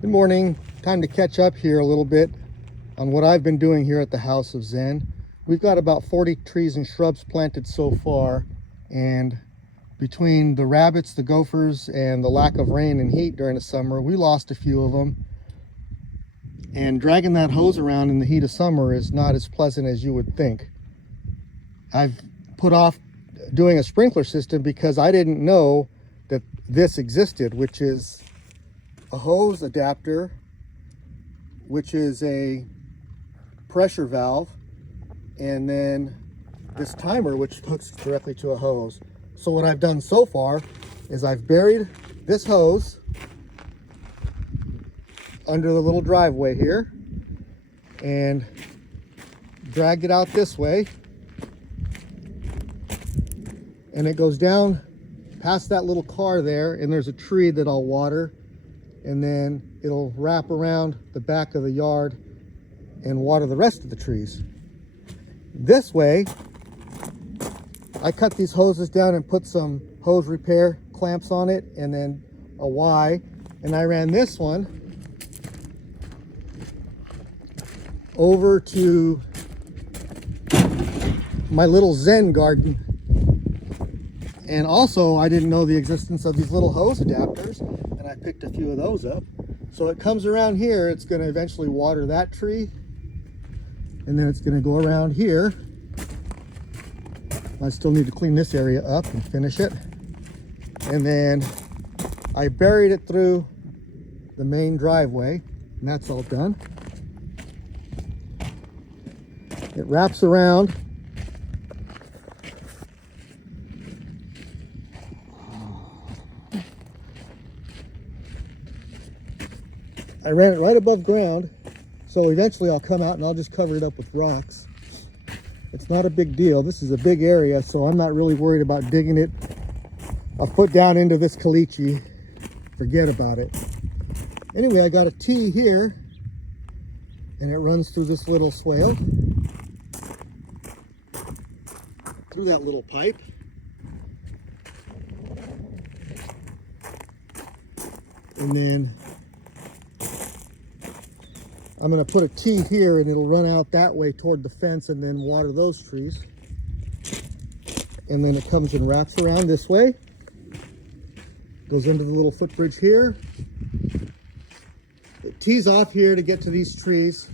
Good morning. Time to catch up here a little bit on what I've been doing here at the House of Zen. We've got about 40 trees and shrubs planted so far, and between the rabbits, the gophers, and the lack of rain and heat during the summer, we lost a few of them. And dragging that hose around in the heat of summer is not as pleasant as you would think. I've put off doing a sprinkler system because I didn't know that this existed, which is a hose adapter, which is a pressure valve, and then this timer which hooks directly to a hose. So what I've done so far is I've buried this hose under the little driveway here and dragged it out this way, and it goes down past that little car there, and there's a tree that I'll water, and then it'll wrap around the back of the yard and water the rest of the trees. This way, I cut these hoses down and put some hose repair clamps on it and then a Y, and I ran this one over to my little Zen garden. And also, I didn't know the existence of these little hose adapters, and I picked a few of those up. So it comes around here, it's going to eventually water that tree, and then it's going to go around here. I still need to clean this area up and finish it. And then I buried it through the main driveway, and that's all done. It wraps around. I ran it right above ground, so eventually I'll come out and I'll just cover it up with rocks. It's not a big deal. This is a big area, so I'm not really worried about digging it a foot down into this caliche. Forget about it. Anyway, I got a T here, and it runs through this little swale, through that little pipe. And then I'm going to put a T here, and it'll run out that way toward the fence and then water those trees. And then it comes and wraps around this way, goes into the little footbridge here. It tees off here to get to these trees.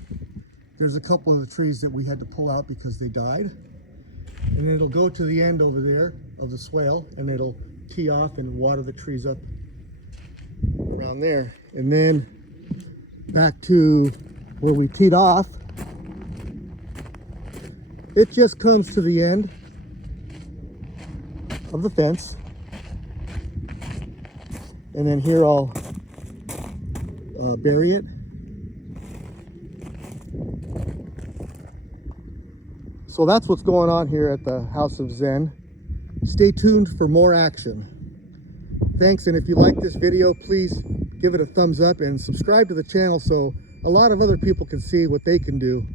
There's a couple of the trees that we had to pull out because they died. And then it'll go to the end over there of the swale, and it'll tee off and water the trees up around there. And then back to where we teed off, it just comes to the end of the fence, and then here I'll bury it. So that's what's going on here at the House of Zen. Stay tuned for more action. Thanks, and if you like this video, please give it a thumbs up and subscribe to the channel so a lot of other people can see what they can do.